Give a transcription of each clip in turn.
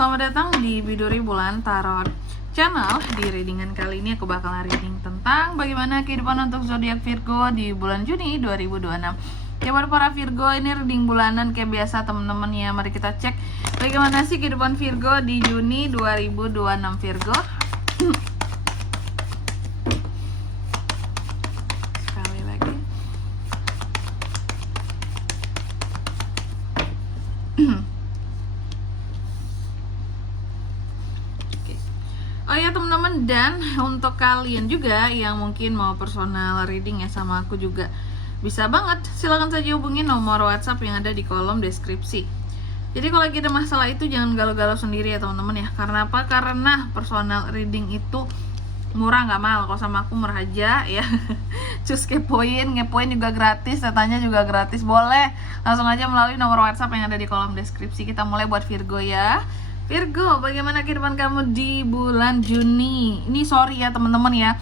Selamat datang di Biduri Bulan Tarot Channel. Di readingan kali ini aku bakalan reading tentang bagaimana kehidupan untuk zodiak Virgo di bulan Juni 2026. Ya, buat para Virgo, ini reading bulanan kayak biasa teman-teman ya. Mari kita cek bagaimana sih kehidupan Virgo di Juni 2026 Virgo. Sekali lagi. Oh ya teman-teman, dan untuk kalian juga yang mungkin mau personal reading ya sama aku juga bisa banget, silahkan saja hubungi nomor WhatsApp yang ada di kolom deskripsi. Jadi kalau lagi ada masalah itu jangan galau-galau sendiri ya teman-teman ya. Karena apa? Karena personal reading itu murah, nggak mahal. Kalau sama aku murah aja ya. Cus ngepoin juga gratis, datanya juga gratis. Boleh langsung aja melalui nomor WhatsApp yang ada di kolom deskripsi. Kita mulai buat Virgo ya. Virgo, bagaimana kehidupan kamu di bulan Juni? Ini sorry ya teman-teman ya,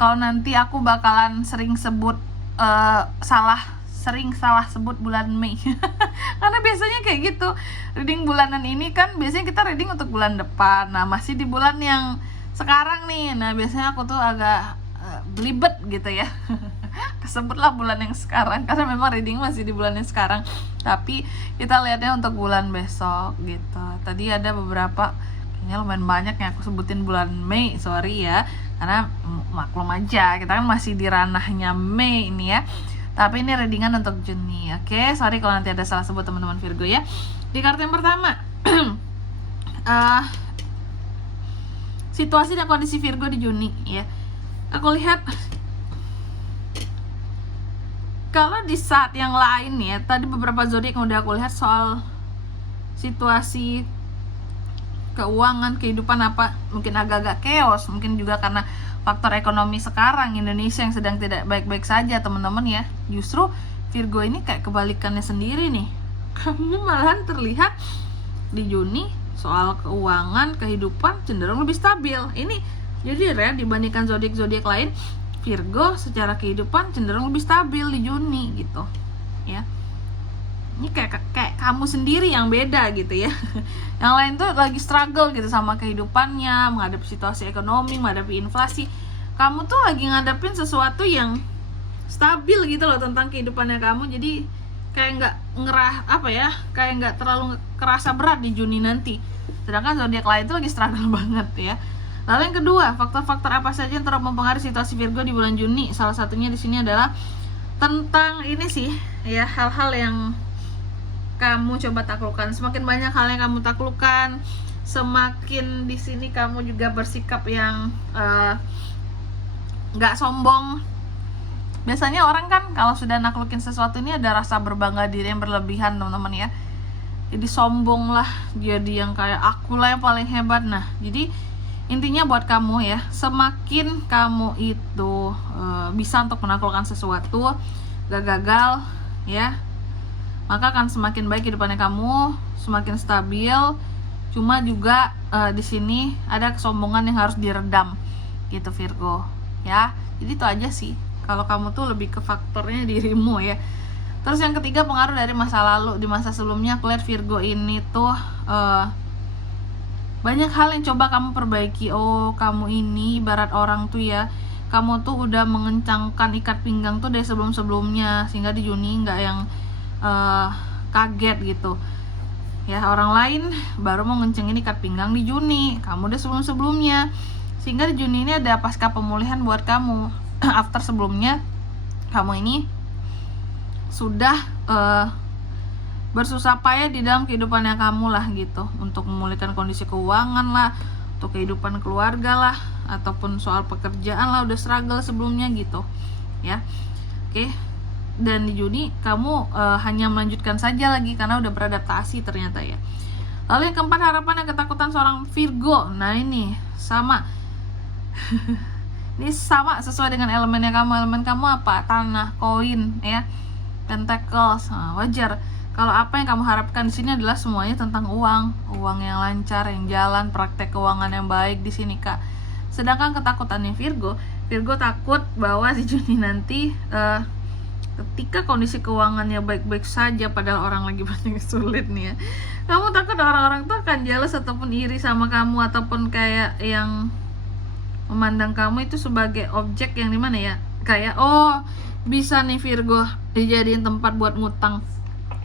kalau nanti aku bakalan sering salah sebut bulan Mei. Karena biasanya kayak gitu. Reading bulanan ini kan biasanya kita reading untuk bulan depan. Nah, masih di bulan yang sekarang nih. Nah, biasanya aku tuh agak belibet gitu ya. Kesebutlah bulan yang sekarang karena memang reading masih di bulan yang sekarang, tapi kita lihatnya untuk bulan besok gitu. Tadi ada beberapa, kayaknya lumayan banyak yang aku sebutin bulan Mei, sorry ya, karena maklum aja kita kan masih di ranahnya Mei ini ya, tapi ini readingan untuk Juni. Oke, sorry kalau nanti ada salah sebut teman-teman Virgo ya. Di kartu yang pertama situasi dan kondisi Virgo di Juni ya. Aku lihat kalau di saat yang lain ya, tadi beberapa zodiak yang udah aku lihat soal situasi keuangan, kehidupan apa, mungkin agak-agak chaos, mungkin juga karena faktor ekonomi sekarang Indonesia yang sedang tidak baik-baik saja teman-teman ya. Justru Virgo ini kayak kebalikannya sendiri nih. Kamu malahan terlihat di Juni soal keuangan, kehidupan cenderung lebih stabil. Ini jadi rare dibandingkan zodiak-zodiak lain. Virgo secara kehidupan cenderung lebih stabil di Juni gitu ya. Ini kayak kamu sendiri yang beda gitu ya. Yang lain tuh lagi struggle gitu sama kehidupannya, menghadapi situasi ekonomi, menghadapi inflasi. Kamu tuh lagi ngadepin sesuatu yang stabil gitu loh tentang kehidupannya kamu. Jadi kayak kayak nggak terlalu kerasa berat di Juni nanti. Sedangkan zodiak lain tuh lagi struggle banget ya. Lalu yang kedua, faktor-faktor apa saja yang turut mempengaruhi situasi Virgo di bulan Juni? Salah satunya di sini adalah tentang ini sih, ya, hal-hal yang kamu coba taklukkan. Semakin banyak hal yang kamu taklukkan, semakin di sini kamu juga bersikap yang nggak sombong. Biasanya orang kan kalau sudah naklukin sesuatu ini ada rasa berbangga diri yang berlebihan teman-teman ya. Jadi sombong lah, jadi yang kayak akulah yang paling hebat. Nah, jadi intinya buat kamu ya, semakin kamu itu bisa untuk menaklukkan sesuatu, gak gagal ya, maka akan semakin baik kehidupannya kamu, semakin stabil. Cuma juga di sini ada kesombongan yang harus diredam gitu Virgo ya. Jadi itu aja sih, kalau kamu tuh lebih ke faktornya dirimu ya. Terus yang ketiga, pengaruh dari masa lalu. Di masa sebelumnya aku lihat Virgo ini tuh banyak hal yang coba kamu perbaiki. Oh, kamu ini ibarat orang tuh ya, kamu tuh udah mengencangkan ikat pinggang tuh dari sebelum-sebelumnya, sehingga di Juni nggak yang kaget gitu ya. Orang lain baru mau ngencengin ikat pinggang di Juni, kamu udah sebelum-sebelumnya, sehingga di Juni ini ada pasca pemulihan buat kamu. After sebelumnya kamu ini sudah bersusah payah di dalam kehidupannya kamu lah gitu, untuk memulihkan kondisi keuangan lah, untuk kehidupan keluarga lah, ataupun soal pekerjaan lah, udah struggle sebelumnya gitu ya. Oke, dan di Juni kamu hanya melanjutkan saja lagi karena udah beradaptasi ternyata ya. Lalu yang keempat, harapan dan ketakutan seorang Virgo. Nah ini sama ini sama sesuai dengan elemennya kamu. Elemen kamu apa? Tanah, koin ya, pentacles. Nah, wajar kalau apa yang kamu harapkan di sini adalah semuanya tentang uang yang lancar, yang jalan, praktek keuangan yang baik di sini Kak. Sedangkan ketakutannya Virgo takut bahwa di Juni nanti ketika kondisi keuangannya baik-baik saja padahal orang lagi banyak yang sulit nih ya, kamu takut orang-orang tuh akan jealous ataupun iri sama kamu, ataupun kayak yang memandang kamu itu sebagai objek yang dimana ya, kayak oh bisa nih Virgo dijadiin tempat buat ngutang,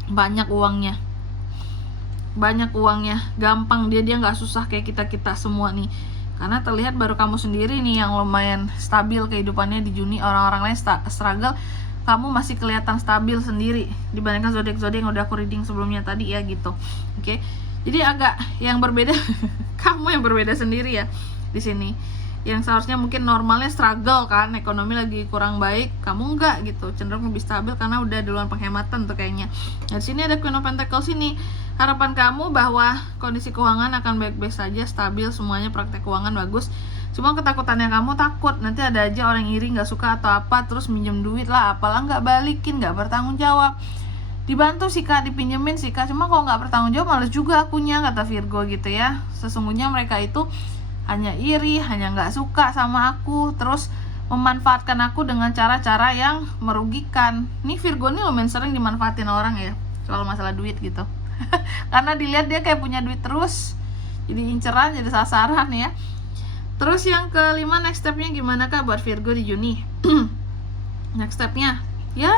banyak uangnya, gampang, dia nggak susah kayak kita semua nih. Karena terlihat baru kamu sendiri nih yang lumayan stabil kehidupannya di Juni. Orang-orang lain struggle, kamu masih kelihatan stabil sendiri dibandingkan zodiak-zodiak yang udah aku reading sebelumnya tadi ya gitu. Oke. Jadi agak yang berbeda kamu yang berbeda sendiri ya di sini. Yang seharusnya mungkin normalnya struggle kan, ekonomi lagi kurang baik, kamu enggak gitu, cenderung lebih stabil karena udah duluan penghematan tuh kayaknya. Nah, di sini ada Queen of Pentacles ini. Harapan kamu bahwa kondisi keuangan akan baik-baik saja, stabil semuanya, praktek keuangan bagus. Cuma ketakutannya kamu takut nanti ada aja orang iri, nggak suka atau apa, terus minjem duit lah, apalah nggak balikin, nggak bertanggung jawab. Dibantu sih Kak, dipinjemin sih Kak, cuma kalau nggak bertanggung jawab males juga akunya, kata Virgo gitu ya. Sesungguhnya mereka itu hanya iri, hanya nggak suka sama aku, terus memanfaatkan aku dengan cara-cara yang merugikan. Nih Virgo nih lumayan sering dimanfaatin orang ya soal masalah duit gitu. Karena dilihat dia kayak punya duit terus, jadi inceran, jadi sasaran ya. Terus yang kelima, next stepnya gimana Kak buat Virgo di Juni? Next stepnya ya,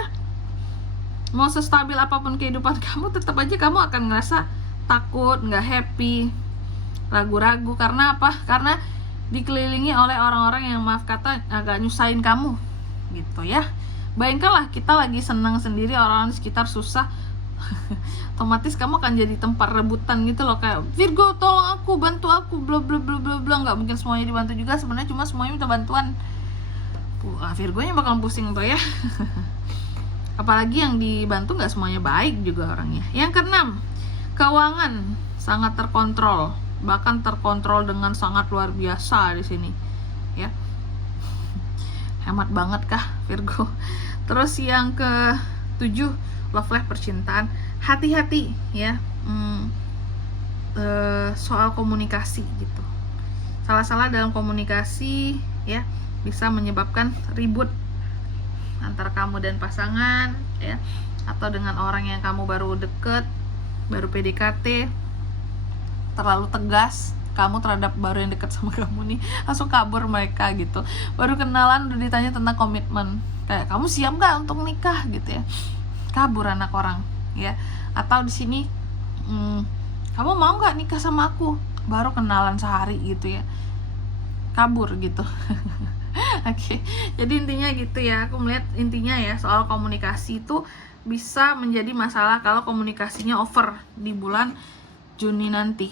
mau sestabil apapun kehidupan kamu, tetap aja kamu akan ngerasa takut, nggak happy, ragu-ragu. Karena apa? Karena dikelilingi oleh orang-orang yang maaf kata agak nyusahin kamu gitu ya. Bayangkanlah kita lagi senang sendiri, orang-orang di sekitar susah. Otomatis kamu akan jadi tempat rebutan gitu loh, kayak Virgo tolong aku, bantu aku, bla bla bla bla bla. Nggak mungkin semuanya dibantu juga sebenarnya, cuma semuanya minta bantuan. Virgo nya bakal pusing tuh ya. Apalagi yang dibantu nggak semuanya baik juga orangnya. Yang keenam, keuangan sangat terkontrol, bahkan terkontrol dengan sangat luar biasa di sini ya. Hemat banget kah Virgo. Terus yang ke-7, love life, percintaan. Hati-hati ya, soal komunikasi gitu. Salah-salah dalam komunikasi ya bisa menyebabkan ribut antara kamu dan pasangan ya, atau dengan orang yang kamu baru deket, baru PDKT. Terlalu tegas kamu terhadap baru yang deket sama kamu nih, langsung kabur mereka gitu. Baru kenalan udah ditanya tentang komitmen, kayak kamu siap gak untuk nikah gitu ya, kabur anak orang ya. Atau di sini kamu mau nggak nikah sama aku, baru kenalan sehari gitu ya, kabur gitu. Oke, jadi intinya gitu ya, aku melihat intinya ya soal komunikasi itu bisa menjadi masalah kalau komunikasinya over di bulan Juni nanti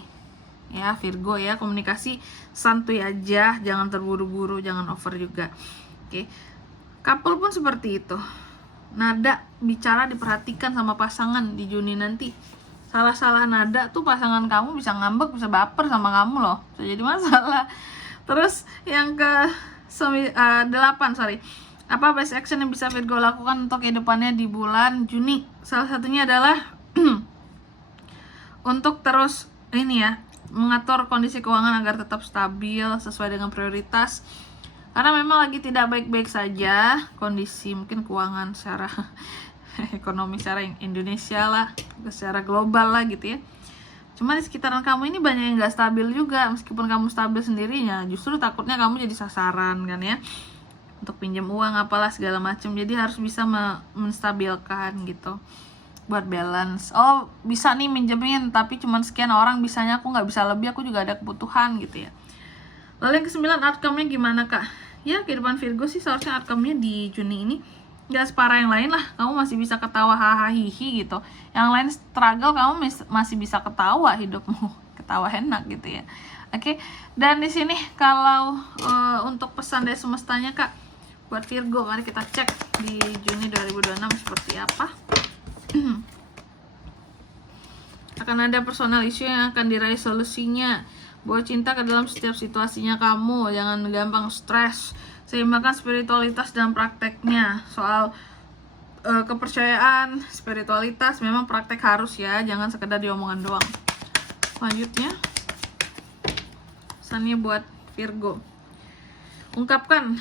ya Virgo ya. Komunikasi santuy aja, jangan terburu-buru, jangan over juga. Oke, couple pun seperti itu, nada bicara diperhatikan sama pasangan di Juni nanti. Salah-salah nada tuh pasangan kamu bisa ngambek, bisa baper sama kamu loh, bisa jadi masalah. Terus yang ke 8, apa best action yang bisa Virgo lakukan untuk kehidupannya di bulan Juni? Salah satunya adalah untuk terus ini ya, mengatur kondisi keuangan agar tetap stabil sesuai dengan prioritas. Karena memang lagi tidak baik-baik saja kondisi mungkin keuangan secara ekonomi secara Indonesia lah, secara global lah gitu ya. Cuma di sekitaran kamu ini banyak yang gak stabil juga. Meskipun kamu stabil sendirinya, justru takutnya kamu jadi sasaran kan ya, untuk pinjam uang apalah segala macam. Jadi harus bisa menstabilkan gitu, buat balance. Oh bisa nih minjemin, tapi cuman sekian orang bisanya, aku nggak bisa lebih, aku juga ada kebutuhan gitu ya. Lalu yang ke-9, outcome-nya gimana Kak? Ya kehidupan Virgo sih seharusnya outcome-nya di Juni ini nggak separah yang lain lah. Kamu masih bisa ketawa hahaha hihi gitu. Yang lain struggle, kamu masih bisa ketawa, hidupmu ketawa enak gitu ya. Oke, dan di sini kalau untuk pesan dari semestanya Kak buat Virgo, mari kita cek di Juni 2026 seperti apa. Akan ada personal issue yang akan diraih solusinya. Bawa cinta ke dalam setiap situasinya kamu, jangan gampang stres. Seimbangkan spiritualitas dan prakteknya. Soal kepercayaan, spiritualitas memang praktek harus ya, jangan sekedar diomongan doang. Lanjutnya, pesannya buat Virgo, ungkapkan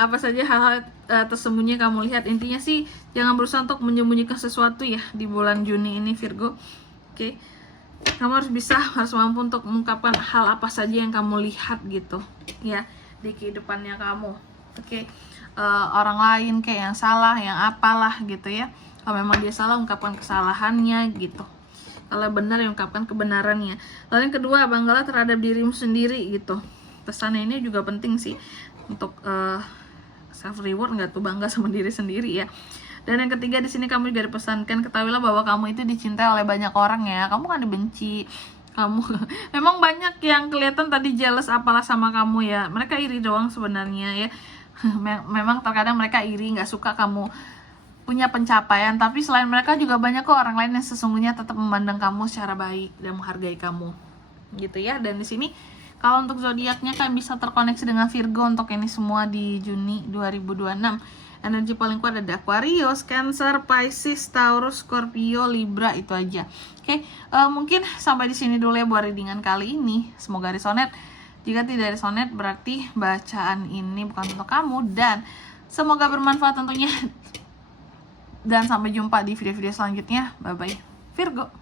apa saja hal-hal tersembunyi kamu lihat. Intinya sih jangan berusaha untuk menyembunyikan sesuatu ya di bulan Juni ini Virgo. Oke. Kamu harus mampu untuk mengungkapkan hal apa saja yang kamu lihat gitu ya di kehidupannya kamu. Oke. Orang lain kayak yang salah, yang apalah gitu ya. Kalau memang dia salah, ungkapkan kesalahannya gitu. Kalau benar, ya ungkapkan kebenarannya. Lalu yang kedua, banggalah terhadap dirimu sendiri gitu. Pesannya ini juga penting sih untuk self reward, nggak tuh, bangga sama diri sendiri ya. Dan yang ketiga di sini kamu juga dipesankan, ketahuilah bahwa kamu itu dicintai oleh banyak orang ya. Kamu kan dibenci, kamu memang banyak yang kelihatan tadi jealous apalah sama kamu ya. Mereka iri doang sebenarnya ya. Memang terkadang mereka iri, nggak suka kamu punya pencapaian, tapi selain mereka juga banyak kok orang lain yang sesungguhnya tetap memandang kamu secara baik dan menghargai kamu gitu ya. Dan di sini kalau untuk zodiaknya kan bisa terkoneksi dengan Virgo untuk ini semua di Juni 2026. Energi paling kuat ada Aquarius, Cancer, Pisces, Taurus, Scorpio, Libra, itu aja. Oke, mungkin sampai di sini dulu ya buat readingan kali ini. Semoga resonate. Jika tidak resonate berarti bacaan ini bukan untuk kamu, dan semoga bermanfaat tentunya. Dan sampai jumpa di video-video selanjutnya. Bye-bye Virgo.